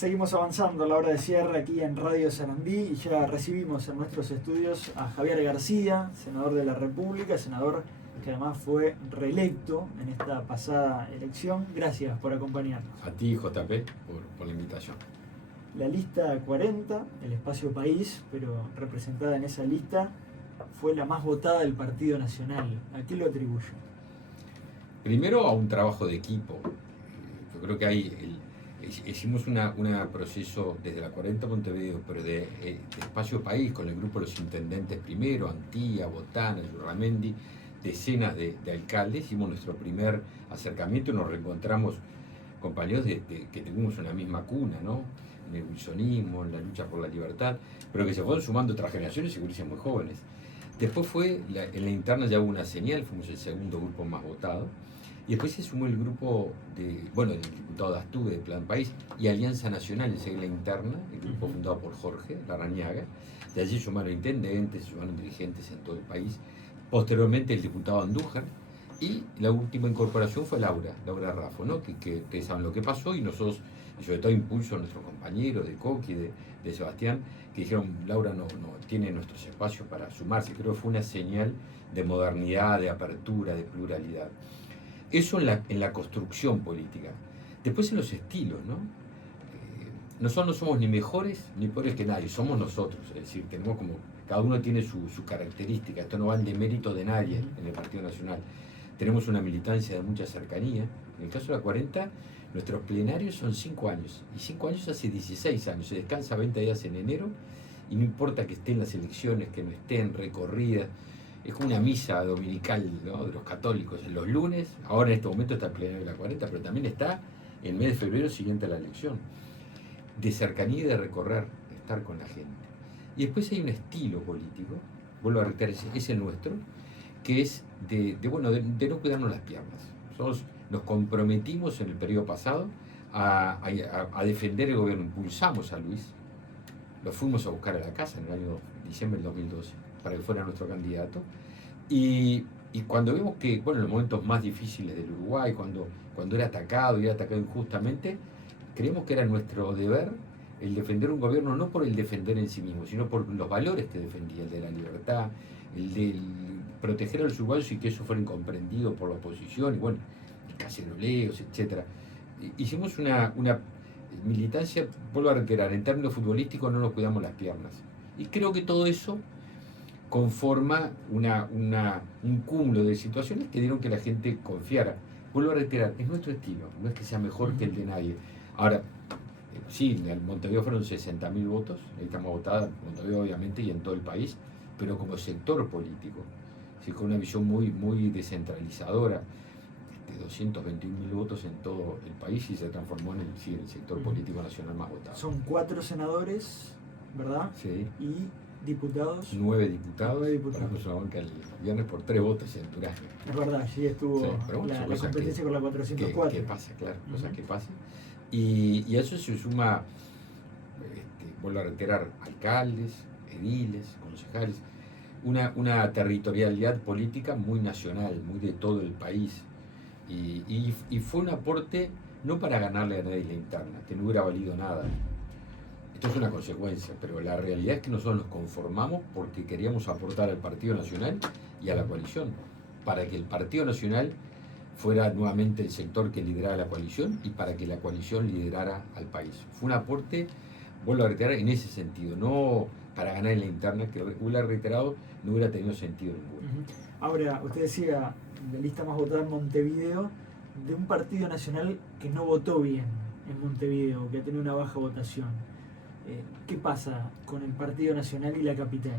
Seguimos avanzando a la hora de cierre aquí en Radio Sarandí y ya recibimos en nuestros estudios a Javier García, senador de la República, senador que además fue reelecto en esta pasada elección. Gracias por acompañarnos. A ti, JP, por la invitación. La lista 40, el espacio país, pero representada en esa lista, fue la más votada del Partido Nacional. ¿A qué lo atribuye? Primero a un trabajo de equipo. Yo creo que hicimos un proceso desde la 40 Montevideo, pero de espacio país, con el grupo de los intendentes primero, Antía, Botana, Yurramendi, decenas de alcaldes. Hicimos nuestro primer acercamiento y nos reencontramos compañeros que tuvimos una misma cuna, ¿no? En el wilsonismo, en la lucha por la libertad, pero que se fueron sumando otras generaciones y gurises muy jóvenes. Después en la interna ya hubo una señal, fuimos el segundo grupo más votado, y después se sumó el grupo del diputado Dastugue de Plan País y Alianza Nacional, en la interna, el grupo fundado por Jorge Larrañaga. De allí sumaron intendentes, sumaron dirigentes en todo el país. Posteriormente el diputado Andújar, y la última incorporación fue Laura Raffo, ¿no? que saben lo que pasó, y nosotros, y sobre todo impulso a nuestros compañeros de Coqui, de Sebastián, que dijeron, Laura no tiene nuestros espacios para sumarse. Creo que fue una señal de modernidad, de apertura, de pluralidad. Eso en la construcción política. Después en los estilos, ¿no? Nosotros no somos ni mejores ni peores que nadie, somos nosotros. Es decir, tenemos como, cada uno tiene su característica. Esto no va en demérito de nadie en el Partido Nacional. Tenemos una militancia de mucha cercanía. En el caso de la 40, nuestros plenarios son 5 años. Y 5 años hace 16 años. Se descansa 20 días en enero y no importa que estén las elecciones, que no estén recorridas. Es como una misa dominical, ¿no? De los católicos en los lunes. Ahora en este momento está el plenario de la 40, pero también está el mes de febrero siguiente a la elección. De cercanía y de recorrer, de estar con la gente. Y después hay un estilo político, vuelvo a reiterar, es el nuestro, que es de no cuidarnos las piernas. Nosotros nos comprometimos en el periodo pasado a defender el gobierno, impulsamos a Luis, lo fuimos a buscar a la casa en el año diciembre del 2012 para que fuera nuestro candidato, y cuando vimos que, en los momentos más difíciles del Uruguay, cuando era atacado injustamente, creímos que era nuestro deber el defender un gobierno, no por el defender en sí mismo, sino por los valores que defendía, el de la libertad, el de proteger a los uruguayos y que eso fuera incomprendido por la oposición, y caceroleos, etc. Hicimos una militancia, vuelvo a reiterar, en términos futbolísticos no nos cuidamos las piernas. Y creo que todo eso conforma un cúmulo de situaciones que dieron que la gente confiara. Vuelvo a reiterar, es nuestro estilo, no es que sea mejor que el de nadie. Ahora, sí, en Montevideo fueron 60.000 votos, ahí estamos votadas en Montevideo obviamente y en todo el país, pero como sector político, ¿sí? Con una visión muy descentralizadora, de 221.000 votos en todo el país, y se transformó en el sector político nacional más votado. Son 4 senadores, ¿verdad? Sí. Y diputados. 9 diputados. Paramos una banca el viernes por 3 votos en Durazno. Es verdad, allí estuvo la competencia con la 404. ¿Qué pasa? Claro, cosas que pasan. Y a eso se suma, vuelvo a reiterar, alcaldes, ediles, concejales, una territorialidad política muy nacional, muy de todo el país. Y fue un aporte no para ganarle a nadie la interna, que no hubiera valido nada. Esto es una consecuencia, pero la realidad es que nosotros nos conformamos porque queríamos aportar al Partido Nacional y a la coalición, para que el Partido Nacional fuera nuevamente el sector que liderara la coalición y para que la coalición liderara al país. Fue un aporte, vuelvo a reiterar, en ese sentido, no para ganar en la interna, que hubiera reiterado, no hubiera tenido sentido ninguno. Ahora, usted decía, la lista más votada en Montevideo, de un Partido Nacional que no votó bien en Montevideo, que ha tenido una baja votación. ¿Qué pasa con el Partido Nacional y la capital?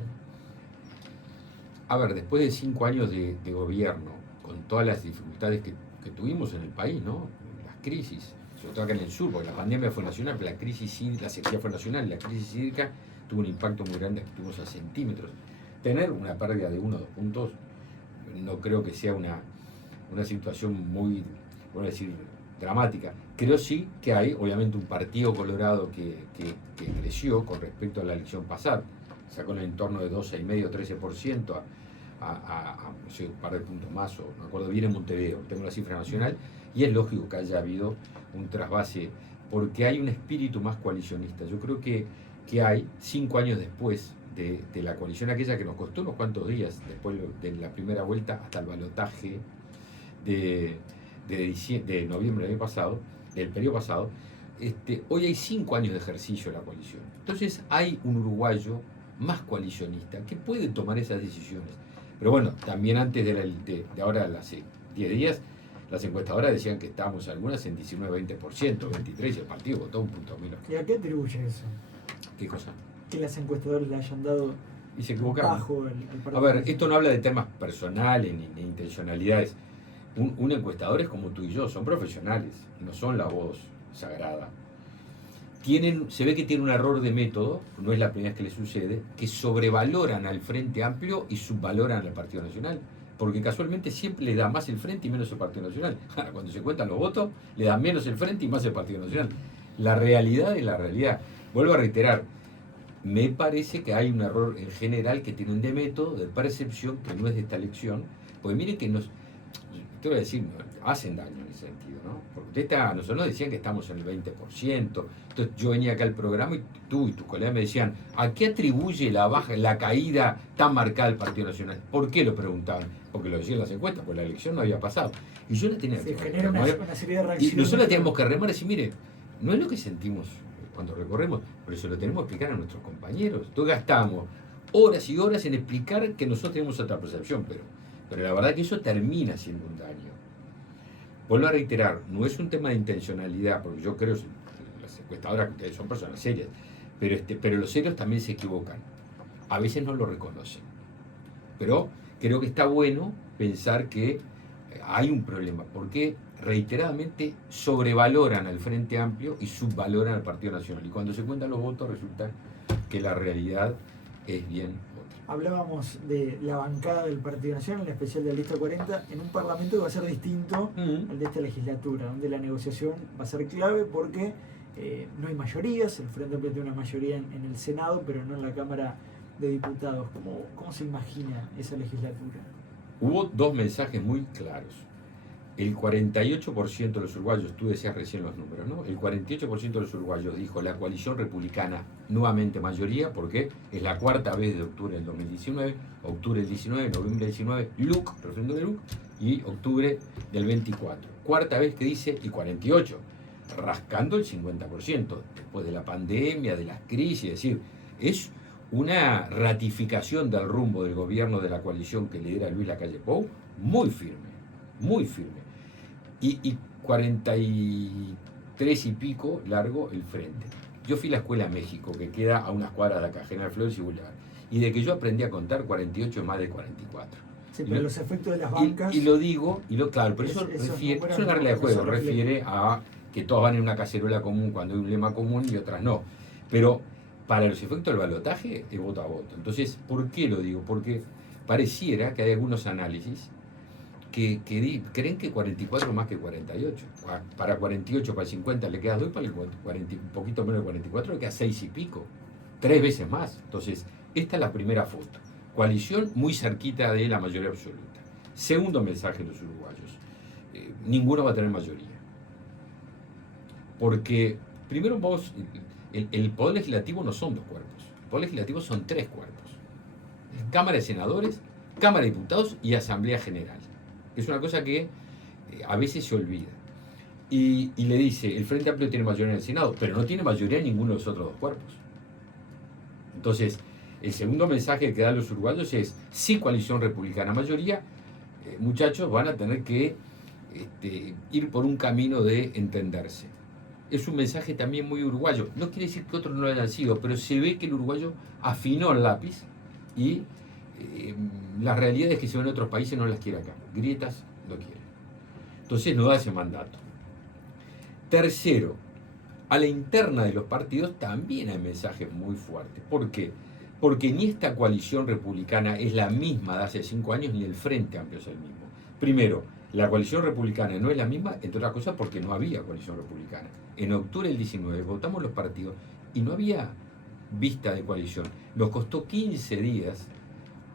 A ver, después de 5 años de gobierno, con todas las dificultades que tuvimos en el país, ¿no? Las crisis, sobre todo acá en el sur, porque la pandemia fue nacional, pero la sequía fue nacional, la crisis hídrica tuvo un impacto muy grande, que estuvimos a centímetros. Tener una pérdida de 1 o 2 puntos no creo que sea una situación muy, voy a decir, dramática. Creo sí que hay, obviamente, un partido colorado que creció con respecto a la elección pasada, sacó en el entorno de 12,5, 13% no sé, un par de puntos más, o no me acuerdo bien en Montevideo, tengo la cifra nacional, y es lógico que haya habido un trasvase porque hay un espíritu más coalicionista. Yo creo que hay 5 años después de la coalición aquella que nos costó unos cuantos días, después de la primera vuelta hasta el balotaje de noviembre del año pasado, del periodo pasado, hoy hay 5 años de ejercicio de la coalición. Entonces hay un uruguayo más coalicionista que puede tomar esas decisiones. Pero bueno, también antes de ahora, hace 10 días, las encuestadoras decían que estábamos algunas en 19-20%, 23%, y el partido votó un punto menos. ¿Y a qué atribuye eso? ¿Qué cosa? Que las encuestadoras le hayan dado Y se equivocaron. bajo el partido. A ver, esto no habla de temas personales ni intencionalidades. Un encuestador es como tú y yo, son profesionales, no son la voz sagrada. Se ve que tiene un error de método, no es la primera vez que le sucede, que sobrevaloran al Frente Amplio y subvaloran al Partido Nacional. Porque casualmente siempre le da más el Frente y menos el Partido Nacional. Ahora, cuando se cuentan los votos, le da menos el Frente y más el Partido Nacional. La realidad es la realidad. Vuelvo a reiterar, me parece que hay un error en general que tienen de método, de percepción, que no es de esta elección. Porque miren que te voy a decir, hacen daño en ese sentido, ¿no? Porque nosotros nos decían que estamos en el 20%. Entonces yo venía acá al programa y tú y tus colegas me decían, ¿a qué atribuye la caída tan marcada del Partido Nacional? ¿Por qué lo preguntaban? Porque lo decían las encuestas, porque la elección no había pasado. Y yo la tenía Se que genera una serie de reacciones. Y nosotros la teníamos que remar y decir, mire, no es lo que sentimos cuando recorremos, pero eso lo tenemos que explicar a nuestros compañeros. Entonces gastamos horas y horas en explicar que nosotros tenemos otra percepción, pero la verdad que eso termina siendo un daño. Vuelvo a reiterar, no es un tema de intencionalidad, porque yo creo que las encuestadoras son personas serias, pero los serios también se equivocan. A veces no lo reconocen. Pero creo que está bueno pensar que hay un problema, porque reiteradamente sobrevaloran al Frente Amplio y subvaloran al Partido Nacional. Y cuando se cuentan los votos resulta que la realidad es bien otra. Hablábamos de la bancada del Partido Nacional, en especial de la lista 40, en un parlamento que va a ser distinto al de esta legislatura, donde la negociación va a ser clave porque no hay mayorías, el Frente Amplio tiene una mayoría en el Senado, pero no en la Cámara de Diputados. ¿Cómo se imagina esa legislatura? Hubo 2 mensajes muy claros. El 48% de los uruguayos, tú decías recién los números, ¿no? El 48% de los uruguayos dijo la coalición republicana nuevamente mayoría, porque es la 4ª vez de octubre del 2019, octubre del 19, noviembre del 19, referéndum de LUC, y octubre del 24. 4ª vez que dice, y 48, rascando el 50%, después de la pandemia, de las crisis, es decir, es una ratificación del rumbo del gobierno de la coalición que lidera Luis Lacalle Pou, muy firme. Muy firme. Y 43 y pico largo el Frente. Yo fui a la Escuela México, que queda a unas cuadras de acá, General Flores y Boulevard. Y de que yo aprendí a contar, 48 es más de 44. Sí, pero los efectos de las bancas... Y lo digo, claro, pero eso es una regla de juego, refiere a que todos van en una cacerola común cuando hay un lema común y otras no. Pero para los efectos del balotaje es voto a voto. Entonces, ¿por qué lo digo? Porque pareciera que hay algunos análisis que creen que 44 más que 48. Para 48, para el 50 le queda 2, para el 40, un poquito menos de 44 le queda 6 y pico. 3 veces más. Entonces, esta es la primera foto. Coalición muy cerquita de la mayoría absoluta. Segundo mensaje de los uruguayos. Ninguno va a tener mayoría. Porque, primero el Poder Legislativo no son 2 cuerpos. El Poder Legislativo son 3 cuerpos. Cámara de Senadores, Cámara de Diputados y Asamblea General. Es una cosa que a veces se olvida. Y le dice, el Frente Amplio tiene mayoría en el Senado, pero no tiene mayoría en ninguno de los otros 2 cuerpos. Entonces, el segundo mensaje que dan los uruguayos es, si coalición republicana mayoría, muchachos van a tener que ir por un camino de entenderse. Es un mensaje también muy uruguayo. No quiere decir que otros no lo hayan sido, pero se ve que el uruguayo afinó el lápiz y las realidades que se ven en otros países no las quiere acá. Grietas no quiere. Entonces no da ese mandato. Tercero, a la interna de los partidos también hay mensajes muy fuertes. ¿Por qué? Porque ni esta coalición republicana es la misma de hace 5 años, ni el Frente Amplio es el mismo. Primero, la coalición republicana no es la misma, entre otras cosas, porque no había coalición republicana. En octubre del 19 votamos los partidos y no había vista de coalición. Nos costó 15 días,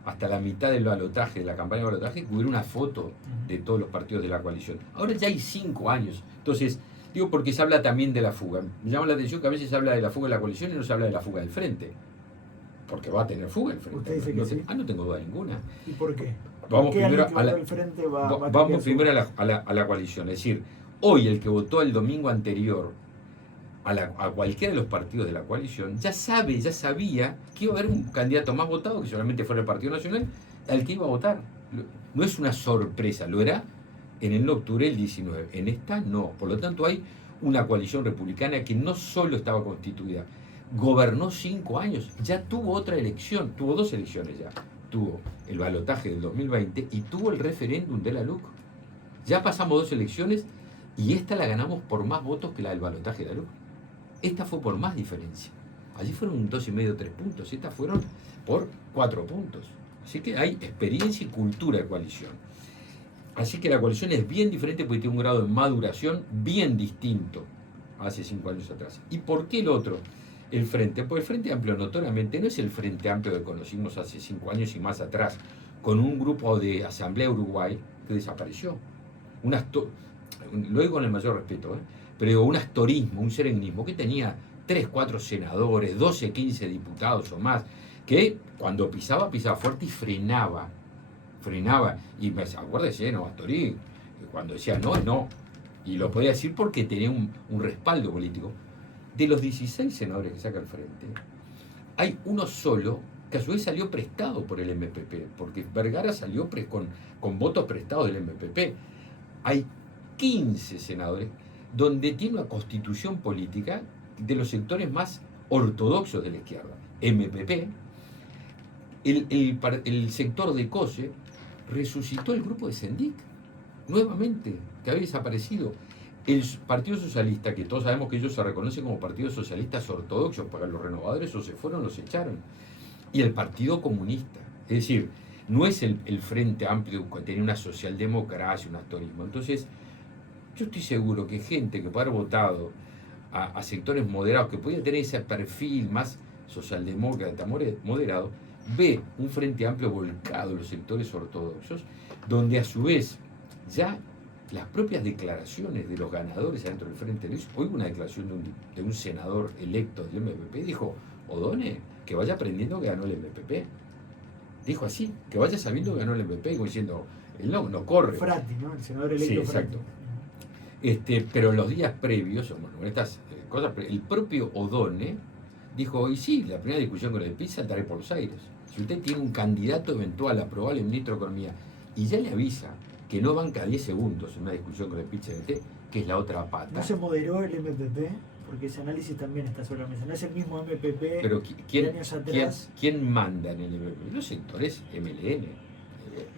hasta la mitad del balotaje, de la campaña de balotaje, que hubiera una foto de todos los partidos de la coalición. Ahora ya hay 5 años. Entonces, Digo porque se habla también de la fuga. Me llama la atención que a veces se habla de la fuga de la coalición y no se habla de la fuga del frente. Porque va a tener fuga el frente. Usted dice que sí. No tengo duda ninguna. ¿Y por qué? Vamos ¿Por qué primero, alguien que votó al frente va a vamos cambiar primero a la coalición. Es decir, hoy el que votó el domingo anterior a cualquiera de los partidos de la coalición ya sabía que iba a haber un candidato más votado que solamente fuera el Partido Nacional al que iba a votar. No es una sorpresa, lo era en el octubre del 19. En esta no. Por lo tanto hay una coalición republicana que no solo estaba constituida, gobernó 5 años, ya tuvo otra elección, tuvo 2 elecciones ya. Tuvo el balotaje del 2020 y tuvo el referéndum de la LUC. Ya pasamos 2 elecciones y esta la ganamos por más votos que la del balotaje de la LUC. Esta fue por más diferencia. Allí fueron 2,5, 3 puntos. Estas fueron por 4 puntos. Así que hay experiencia y cultura de coalición. Así que la coalición es bien diferente porque tiene un grado de maduración bien distinto hace 5 años atrás. ¿Y por qué el otro? El Frente. Pues el Frente Amplio notoriamente no es el Frente Amplio que conocimos hace 5 años y más atrás, con un grupo de Asamblea Uruguay que desapareció. Lo digo con el mayor respeto, pero un actorismo, un serenismo que tenía 3, 4 senadores, 12, 15 diputados o más, que cuando pisaba fuerte y frenaba. Y acuérdese, ¿no? Astorí, cuando decía no, no. Y lo podía decir porque tenía un respaldo político. De los 16 senadores que saca el Frente, hay uno solo que a su vez salió prestado por el MPP, porque Vergara salió con votos prestados del MPP. Hay 15 senadores donde tiene una constitución política de los sectores más ortodoxos de la izquierda. MPP, el sector de COSE resucitó el grupo de Sendik, nuevamente, que había desaparecido. El Partido Socialista, que todos sabemos que ellos se reconocen como partidos socialistas ortodoxos, para los renovadores o se fueron o los echaron. Y el Partido Comunista, es decir, no es el Frente Amplio que tenía una socialdemocracia, un actorismo. Entonces, yo estoy seguro que gente que puede haber votado a sectores moderados, que podía tener ese perfil más socialdemócrata moderado, ve un Frente Amplio volcado en los sectores ortodoxos, donde a su vez ya las propias declaraciones de los ganadores adentro del Frente Amplio, hoy una declaración de un senador electo del MPP, dijo: Odone, que vaya aprendiendo que ganó el MPP. Dijo así, que vaya sabiendo que ganó el MPP, como diciendo, él no corre. Frati, ¿no? El senador electo. Sí, exacto. Pero en los días previos, bueno, con estas cosas, el propio Odone dijo: hoy sí, la primera discusión con el PIB saltaré por los aires. Si usted tiene un candidato eventual a probable ministro de Economía y ya le avisa que no banca 10 segundos en una discusión con el PIB-CNT, que es la otra pata. ¿No se moderó el MPP? Porque ese análisis también está sobre la mesa. No es el mismo MPP. Pero de años atrás. ¿quién manda en el MPP? Los sectores MLN.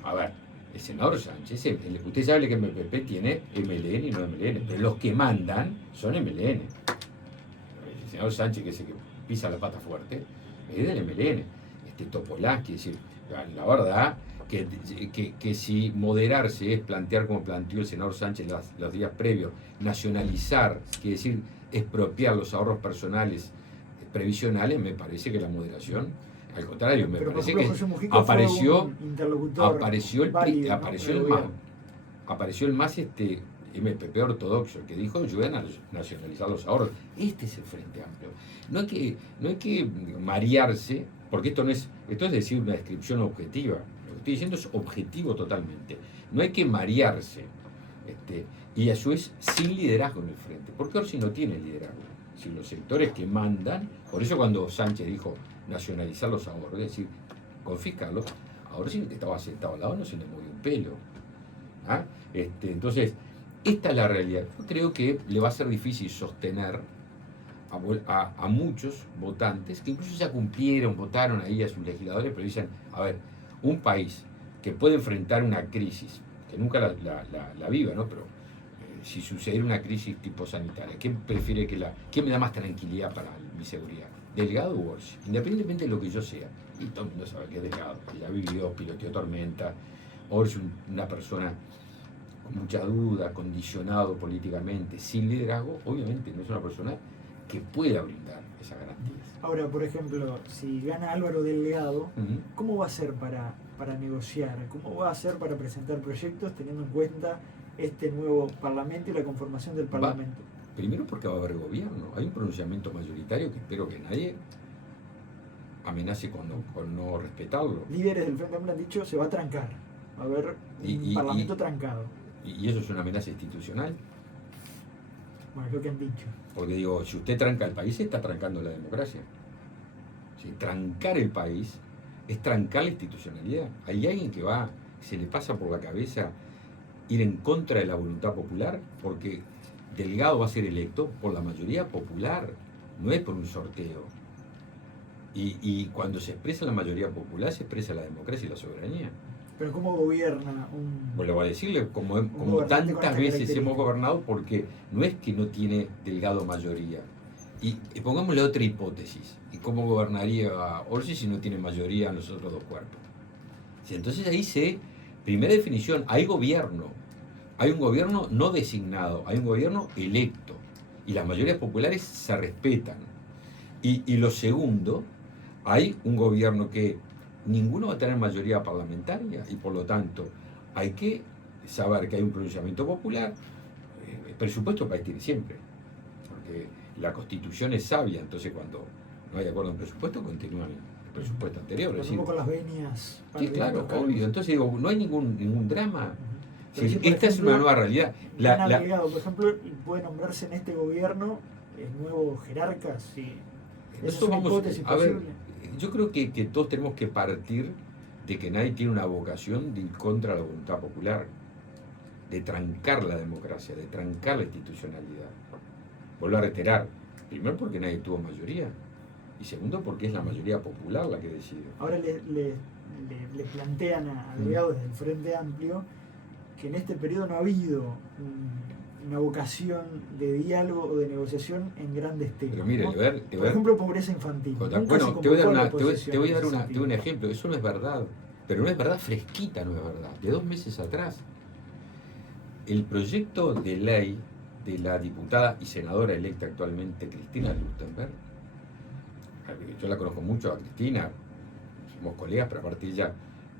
A ver, el senador Sánchez, usted sabe que el MPP tiene MLN y no MLN, pero los que mandan son MLN. El senador Sánchez, que es el que pisa la pata fuerte, es del MLN. Topolansky, es decir, la verdad que si moderarse es plantear como planteó el senador Sánchez los días previos, nacionalizar, quiere decir expropiar los ahorros personales previsionales, me parece que la moderación, al contrario, me parece que apareció el más MPP ortodoxo, que dijo: ayuden a nacionalizar los ahorros. Este es el Frente Amplio. No hay que marearse, porque esto es decir una descripción objetiva. Lo que estoy diciendo es objetivo totalmente. No hay que marearse. Y a su vez sin liderazgo en el Frente. Porque Orsi no tiene liderazgo. Si los sectores que mandan, por eso cuando Sánchez dijo nacionalizar los ahorros, es decir, confiscarlos, a Orsi, que estaba sentado al lado, no se le movió un pelo. Entonces, esta es la realidad. Yo creo que le va a ser difícil sostener a muchos votantes que incluso ya votaron ahí a sus legisladores, pero dicen: a ver, un país que puede enfrentar una crisis, que nunca la viva, ¿no? Pero si sucediera una crisis tipo sanitaria, ¿qué me da más tranquilidad para mi seguridad? ¿Delgado o Orsi? Independientemente de lo que yo sea. Y todo el mundo sabe que es Delgado, que ya vivió, piloteó tormenta. Orsi, una persona con mucha duda, condicionado políticamente, sin liderazgo, obviamente no es una persona que pueda brindar esa garantía. Ahora, por ejemplo, si gana Álvaro Delgado, ¿cómo va a ser para negociar? ¿Cómo va a ser para presentar proyectos teniendo en cuenta este nuevo Parlamento y la conformación del Parlamento? Primero porque va a haber gobierno. Hay un pronunciamiento mayoritario que espero que nadie amenace con no respetarlo. Líderes del Frente Amplio han dicho se va a trancar. Va a haber un parlamento trancado. ¿Y eso es una amenaza institucional? Bueno, es lo que han dicho. Porque digo, si usted tranca el país, está trancando la democracia. Si trancar el país es trancar la institucionalidad. Hay alguien que se le pasa por la cabeza ir en contra de la voluntad popular, porque Delgado va a ser electo por la mayoría popular, no es por un sorteo. Y cuando se expresa la mayoría popular, se expresa la democracia y la soberanía. Pero ¿cómo gobierna un...? Bueno, voy a decirle, como tantas veces hemos gobernado, porque no es que no tiene Delgado mayoría. Y pongámosle otra hipótesis. ¿Y cómo gobernaría Orsi si no tiene mayoría en los otros dos cuerpos? Sí, entonces ahí primera definición, hay gobierno. Hay un gobierno no designado, hay un gobierno electo. Y las mayorías populares se respetan. Y lo segundo, hay un gobierno que ninguno va a tener mayoría parlamentaria y por lo tanto hay que saber que hay un pronunciamiento popular. El presupuesto el país tiene siempre, porque la Constitución es sabia, entonces cuando no hay acuerdo en presupuesto continúan el presupuesto anterior. Pero decir, con las venias. Sí, claro, obvio. Entonces digo, no hay ningún drama. Pero si, esta es una nueva realidad. Delgado, por ejemplo, puede nombrarse en este gobierno nuevo jerarca, sí. Eso es una hipótesis posible. Yo creo que todos tenemos que partir de que nadie tiene una vocación de ir contra la voluntad popular, de trancar la democracia, de trancar la institucionalidad. Vuelvo a reiterar, primero porque nadie tuvo mayoría, y segundo porque es la mayoría popular la que decide. Ahora le plantean a Delgado desde el Frente Amplio que en este periodo no ha habido una vocación de diálogo o de negociación en grandes temas. Pero mire, ¿no? Por ejemplo, pobreza infantil. Bueno, te voy a dar un ejemplo. Eso no es verdad, pero no es verdad fresquita, no es verdad. De 2 meses atrás, el proyecto de ley de la diputada y senadora electa actualmente, Cristina Luttenberg, yo la conozco mucho a Cristina, somos colegas, pero aparte ella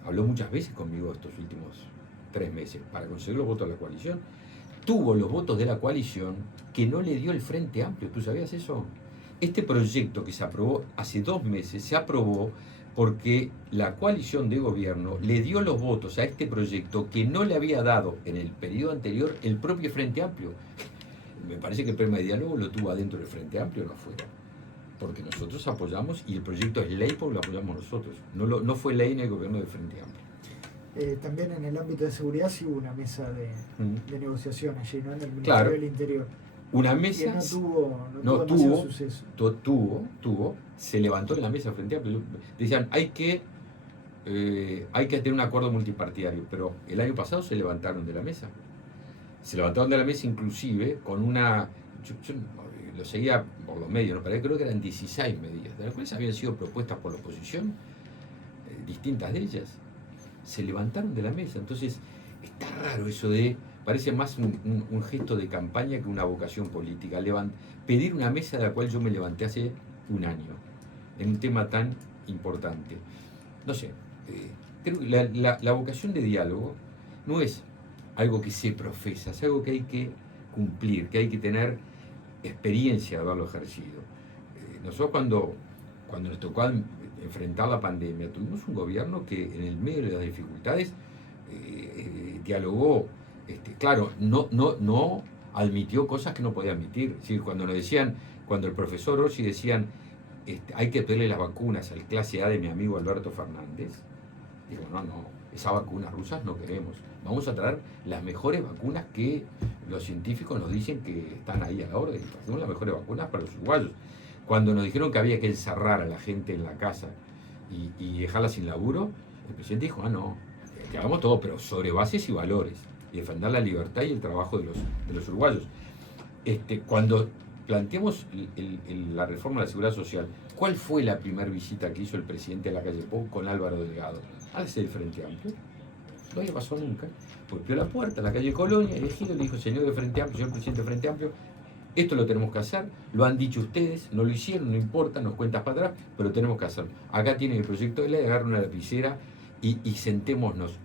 habló muchas veces conmigo estos últimos 3 meses para conseguir los votos de la coalición. Tuvo los votos de la coalición que no le dio el Frente Amplio. ¿Tú sabías eso? Este proyecto que se aprobó hace 2 meses se aprobó porque la coalición de gobierno le dio los votos a este proyecto que no le había dado en el periodo anterior el propio Frente Amplio. Me parece que el problema de diálogo lo tuvo adentro del Frente Amplio, no afuera. Porque nosotros apoyamos y el proyecto es ley porque lo apoyamos nosotros. No fue ley en el gobierno del Frente Amplio. También en el ámbito de seguridad sí hubo una mesa de negociación allí, ¿no? En el Ministerio claro, del Interior. Una mesa. Y no tuvo suceso. Tuvo, se levantó en la mesa Frente Amplio. Decían, hay que tener un acuerdo multipartidario, pero el año pasado se levantaron de la mesa. Se levantaron de la mesa inclusive con una... Yo lo seguía por los medios, ¿no? Pero creo que eran 16 medidas, de las cuales habían sido propuestas por la oposición, distintas de ellas. Se levantaron de la mesa. Entonces, está raro eso parece más un gesto de campaña que una vocación política. Pedir una mesa de la cual yo me levanté hace 1 año, en un tema tan importante. No sé, creo que la vocación de diálogo no es algo que se profesa, es algo que hay que cumplir, que hay que tener experiencia de haberlo ejercido. Nosotros cuando nos tocó enfrentar la pandemia, tuvimos un gobierno que en el medio de las dificultades dialogó, claro, no admitió cosas que no podía admitir. Es decir, cuando el profesor Orsi decían hay que pedirle las vacunas al clase A de mi amigo Alberto Fernández, digo, no, esas vacunas rusas no queremos. Vamos a traer las mejores vacunas que los científicos nos dicen que están ahí a la orden. Hacemos las mejores vacunas para los uruguayos. Cuando nos dijeron que había que encerrar a la gente en la casa y dejarla sin laburo, el presidente dijo, no, que hagamos todo, pero sobre bases y valores, y defender la libertad y el trabajo de los uruguayos. Cuando planteamos la reforma de la seguridad social, ¿cuál fue la primera visita que hizo el presidente a la calle Pou con Álvaro Delgado? Al ser el Frente Amplio. No había pasado nunca. Golpeó la puerta, a la calle Colonia, elegido, le dijo, señor de Frente Amplio, señor presidente de Frente Amplio, esto lo tenemos que hacer, lo han dicho ustedes, no lo hicieron, no importa, nos cuentas para atrás, pero tenemos que hacerlo. Acá tienen el proyecto de ley, agarren una lapicera y sentémonos.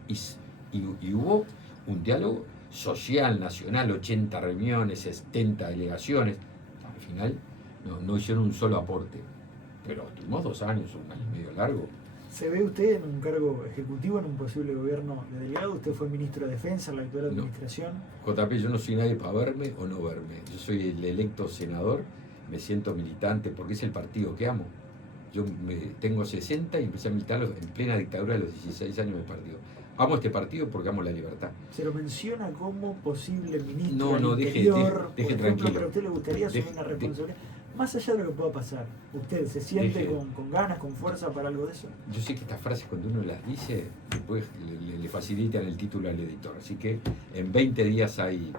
Y hubo un diálogo social, nacional, 80 reuniones, 70 delegaciones. Al final no hicieron un solo aporte. Pero tuvimos 2 años, 1 año y medio largo. ¿Se ve usted en un cargo ejecutivo en un posible gobierno de delegado? Usted fue ministro de Defensa en la actual administración. JP, yo no soy nadie para verme o no verme. Yo soy el electo senador, me siento militante porque es el partido que amo. Yo tengo 60 y empecé a militar en plena dictadura de los 16 años del partido. Amo este partido porque amo la libertad. Se lo menciona como posible ministro No, del deje Interior, tranquilo. pero a usted le gustaría asumir una responsabilidad. Más allá de lo que pueda pasar, ¿usted se siente con ganas, con fuerza para algo de eso? Yo sé que estas frases cuando uno las dice, después le facilitan el título al editor. Así que en 20 días hay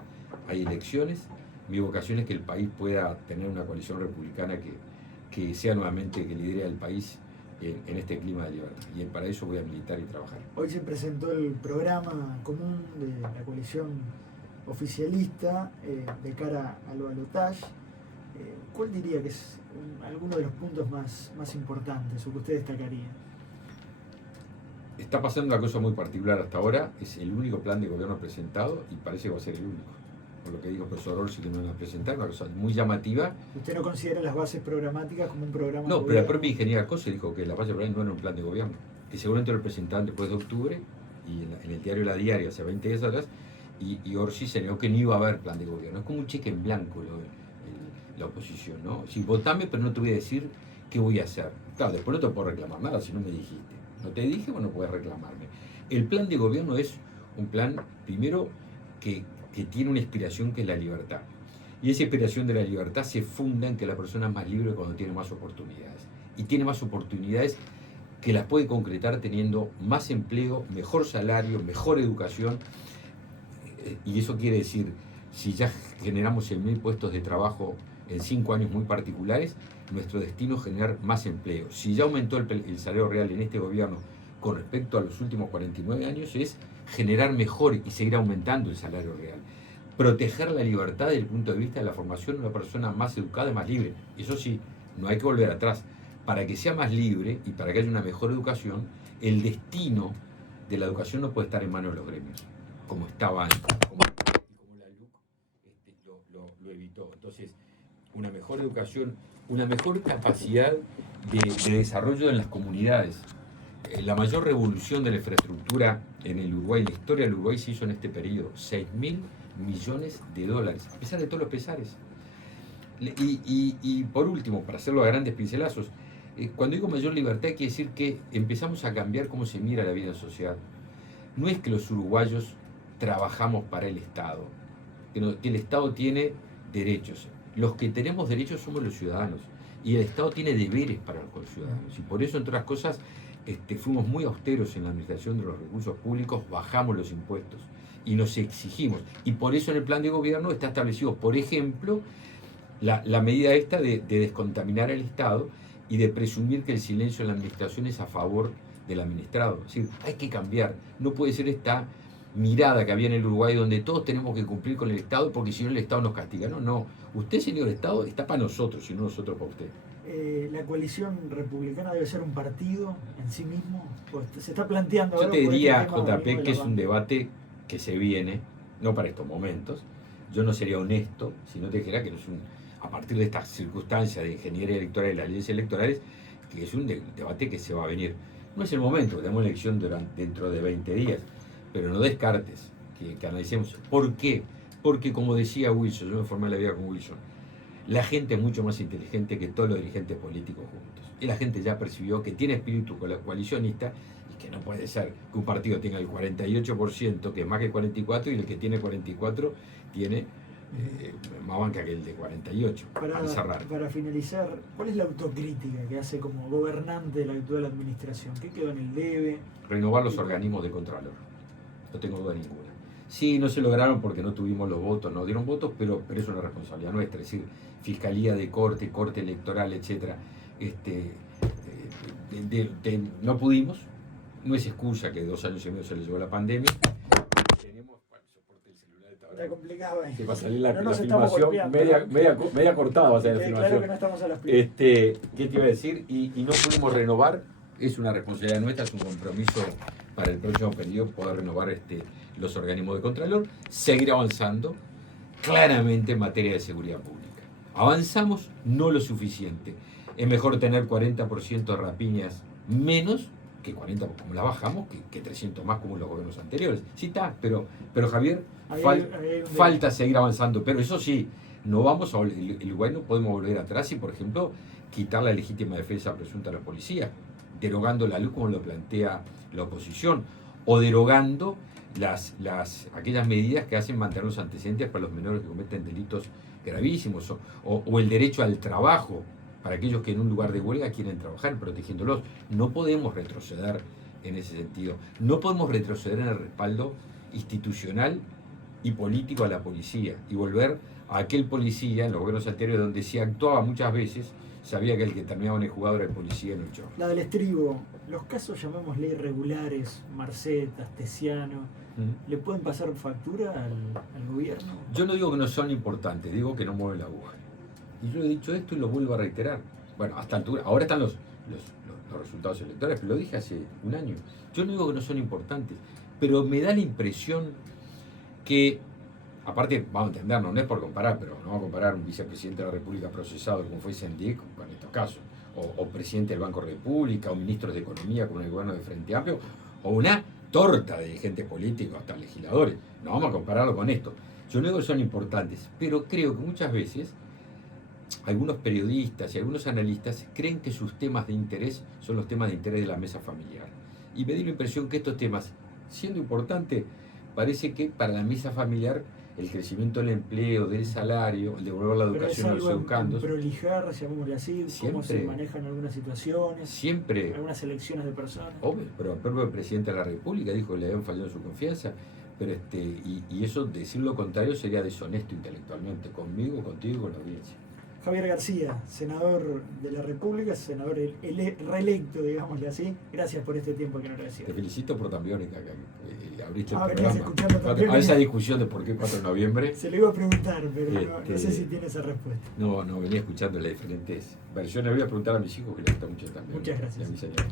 elecciones. Mi vocación es que el país pueda tener una coalición republicana que sea nuevamente, que lidere al país en este clima de libertad. Y para eso voy a militar y trabajar. Hoy se presentó el programa común de la coalición oficialista de cara al balotaje. ¿Cuál diría que es alguno de los puntos más importantes o que usted destacaría? Está pasando una cosa muy particular hasta ahora. Es el único plan de gobierno presentado y parece que va a ser el único. Por lo que dijo el profesor Orsi, que no van a presentar, una cosa muy llamativa. ¿Usted no considera las bases programáticas como un programa? No, pero la propia ingeniera Cosa dijo que las bases programáticas no eran un plan de gobierno, que seguramente lo presentaban después de octubre y en el diario La Diaria hace 20 días atrás, y Orsi señaló que no iba a haber plan de gobierno. Es como un cheque en blanco la oposición, ¿no? Si votame, pero no te voy a decir qué voy a hacer. Claro, después no te puedo reclamar nada si no me dijiste. No te dije, bueno, puedes reclamarme. El plan de gobierno es un plan, primero, que tiene una inspiración que es la libertad. Y esa inspiración de la libertad se funda en que la persona es más libre cuando tiene más oportunidades. Y tiene más oportunidades que las puede concretar teniendo más empleo, mejor salario, mejor educación. Y eso quiere decir, si ya generamos 100.000 puestos de trabajo en 5 años muy particulares, nuestro destino es generar más empleo. Si ya aumentó el salario real en este gobierno con respecto a los últimos 49 años, es generar mejor y seguir aumentando el salario real. Proteger la libertad desde el punto de vista de la formación de una persona más educada y más libre. Eso sí, no hay que volver atrás. Para que sea más libre y para que haya una mejor educación, el destino de la educación no puede estar en manos de los gremios, como estaba antes, como la LUC lo evitó. Entonces, una mejor educación, una mejor capacidad de desarrollo en las comunidades. La mayor revolución de la infraestructura en el Uruguay, en la historia del Uruguay, se hizo en este periodo. 6.000 millones de dólares, a pesar de todos los pesares. Y por último, para hacerlo a grandes pincelazos, cuando digo mayor libertad, quiere decir que empezamos a cambiar cómo se mira la vida en sociedad. No es que los uruguayos trabajamos para el Estado, que el Estado tiene derechos. Los que tenemos derechos somos los ciudadanos, y el Estado tiene deberes para los ciudadanos. Y por eso, entre otras cosas, fuimos muy austeros en la administración de los recursos públicos, bajamos los impuestos y nos exigimos. Y por eso en el plan de gobierno está establecido, por ejemplo, la medida esta de descontaminar el Estado y de presumir que el silencio en la administración es a favor del administrado. Es decir, hay que cambiar. No puede ser esta mirada que había en el Uruguay donde todos tenemos que cumplir con el Estado porque si no el Estado nos castiga. No. Usted, señor Estado, está para nosotros y no nosotros para usted. ¿La coalición republicana debe ser un partido en sí mismo? Pues se está planteando. Yo te diría, JP, que es un debate que se viene, no para estos momentos. Yo no sería honesto si no te dijera que no es a partir de estas circunstancias de ingeniería electoral y las leyes electorales, que es un debate que se va a venir. No es el momento, tenemos elección dentro de 20 días, pero no descartes que analicemos. ¿Por qué? Porque, como decía Wilson, yo me formé la vida con Wilson, la gente es mucho más inteligente que todos los dirigentes políticos juntos. Y la gente ya percibió que tiene espíritu coalicionista y que no puede ser que un partido tenga el 48%, que es más que el 44%, y el que tiene 44% tiene más banca que el de 48. Para finalizar, ¿cuál es la autocrítica que hace como gobernante de la actual administración? ¿Qué quedó en el debe? Renovar los organismos de contralor. No tengo duda ninguna. Sí, no se lograron porque no tuvimos los votos, no dieron votos, pero es una responsabilidad nuestra, es decir, Fiscalía de Corte, Corte Electoral, etcétera. No pudimos, no es excusa que 2 años y medio se les llevó la pandemia. Tenemos, soporte el celular está complicado ahí. Que va a salir la filmación media cortada, va a ser la filmación. Claro que no estamos a las pilas. ¿Qué te iba a decir? Y no pudimos renovar, es una responsabilidad nuestra, es un compromiso para el próximo periodo poder renovar los organismos de Contralor, seguir avanzando claramente en materia de seguridad pública. Avanzamos, no lo suficiente. Es mejor tener 40% de rapiñas menos que 40 como la bajamos, que 300 más como en los gobiernos anteriores. Sí está, pero Javier, falta seguir avanzando. Pero eso sí, no vamos a el Uruguay no podemos volver atrás y, por ejemplo, quitar la legítima defensa presunta a la policía, derogando la luz como lo plantea la oposición, o derogando aquellas medidas que hacen mantener los antecedentes para los menores que cometen delitos gravísimos, o el derecho al trabajo para aquellos que en un lugar de huelga quieren trabajar, protegiéndolos. No podemos retroceder en ese sentido. No podemos retroceder en el respaldo institucional y político a la policía y volver a aquel policía en los gobiernos anteriores donde se actuaba muchas veces, sabía que el que terminaba en el jugador era el policía en el chorro. La del estribo, los casos llamémosle irregulares, Marcet, Astesiano, ¿le pueden pasar factura al gobierno? Yo no digo que no son importantes, digo que no mueven la aguja. Y yo he dicho esto y lo vuelvo a reiterar. Bueno, hasta altura, ahora están los resultados electorales, pero lo dije hace un año. Yo no digo que no son importantes, pero me da la impresión que, aparte, vamos a entendernos, no es por comparar, pero no vamos a comparar un vicepresidente de la República procesado como fue Sendic con estos casos, o presidente del Banco República, o ministros de Economía con el gobierno de Frente Amplio, o una torta de dirigentes políticos, hasta legisladores. No vamos a compararlo con esto. Yo no digo que son importantes, pero creo que muchas veces algunos periodistas y algunos analistas creen que sus temas de interés son los temas de interés de la mesa familiar. Y me dio la impresión que estos temas, siendo importantes, parece que para la mesa familiar el crecimiento del empleo, del salario, el devolver la educación a los educandos. Prolijar, llamémosle así, cómo se manejan algunas situaciones, siempre, algunas elecciones de personas. Obvio, pero el propio presidente de la República dijo que le habían fallado en su confianza. Pero y eso, decir lo contrario, sería deshonesto intelectualmente, conmigo, contigo y con la audiencia. Javier García, senador de la República, senador reelecto, digámosle así. Gracias por este tiempo que nos recibes. Te felicito por Tambiónica, que abriste el programa. A esa discusión de por qué 4 de noviembre. Se lo iba a preguntar, pero no sé si tiene esa respuesta. No, venía escuchando las diferentes versiones. Voy a preguntar a mis hijos que les gusta mucho también. Muchas gracias. Y a mi señora.